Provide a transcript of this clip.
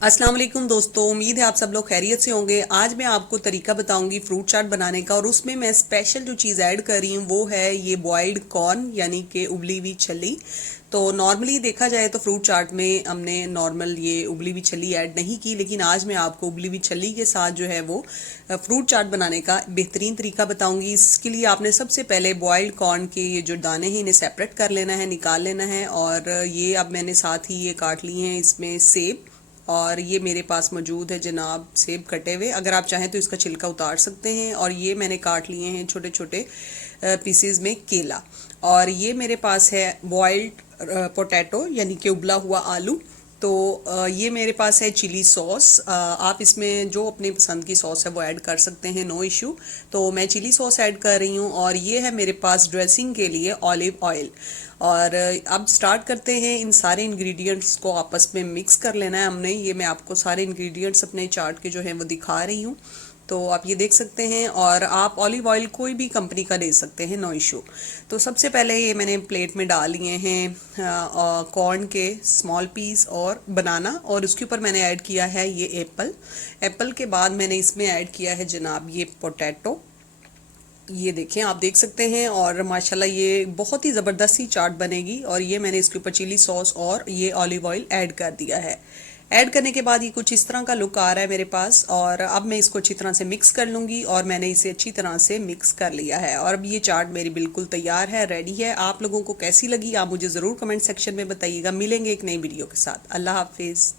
अस्सलाम वालेकुम दोस्तों, उम्मीद है आप सब लोग खैरियत से होंगे। आज मैं आपको तरीका बताऊंगी फ्रूट चाट बनाने का और उसमें मैं स्पेशल जो चीज़ ऐड कर रही हूँ वो है ये बॉइल्ड कॉर्न यानी कि उबली हुई छली। तो नॉर्मली देखा जाए तो फ्रूट चाट में हमने नॉर्मल ये उबली हुई छली ऐड नहीं की, लेकिन आज मैं आपको उबली हुई छली के साथ जो है वो फ्रूट चाट बनाने का बेहतरीन तरीका बताऊंगी। इसके लिए आपने सबसे पहले बॉइल्ड कॉर्न के ये जो दाने हैं इन्हें सेपरेट कर लेना है, निकाल लेना है। और ये अब मैंने साथ ही ये काट लिए हैं इसमें सेब, और ये मेरे पास मौजूद है जनाब सेब कटे हुए। अगर आप चाहें तो इसका छिलका उतार सकते हैं। और ये मैंने काट लिए हैं छोटे छोटे पीसेस में केला। और ये मेरे पास है बॉइल्ड पोटैटो यानी कि उबला हुआ आलू। तो ये मेरे पास है चिली सॉस। आप इसमें जो अपनी पसंद की सॉस है वो ऐड कर सकते हैं, नो इशू। तो मैं चिली सॉस ऐड कर रही हूँ। और ये है मेरे पास ड्रेसिंग के लिए ऑलिव ऑयल। और अब स्टार्ट करते हैं। इन सारे इंग्रेडिएंट्स को आपस में मिक्स कर लेना है हमने। ये मैं आपको सारे इंग्रेडिएंट्स अपने चाट के जो हैं वो दिखा रही हूँ, तो आप ये देख सकते हैं। और आप ऑलिव ऑयल कोई भी कंपनी का ले सकते हैं, नो इशू। तो सबसे पहले ये मैंने प्लेट में डाल लिए हैं कॉर्न के स्मॉल पीस और बनाना, और उसके ऊपर मैंने ऐड किया है ये एप्पल। एप्पल के बाद मैंने इसमें ऐड किया है जनाब ये पोटैटो। ये देखें, आप देख सकते हैं। और माशाल्लाह ये बहुत ही ज़बरदस्त सी चाट बनेगी। और ये मैंने इसके ऊपर चिली सॉस और ये ऑलिव ऑयल ऐड कर दिया है। ऐड करने के बाद ये कुछ इस तरह का लुक आ रहा है मेरे पास। और अब मैं इसको अच्छी तरह से मिक्स कर लूँगी। और मैंने इसे अच्छी तरह से मिक्स कर लिया है और अब ये चाट मेरी बिल्कुल तैयार है, रेडी है। आप लोगों को कैसी लगी आप मुझे ज़रूर कमेंट सेक्शन में बताइएगा। मिलेंगे एक नई वीडियो के साथ। अल्लाह हाफिज़।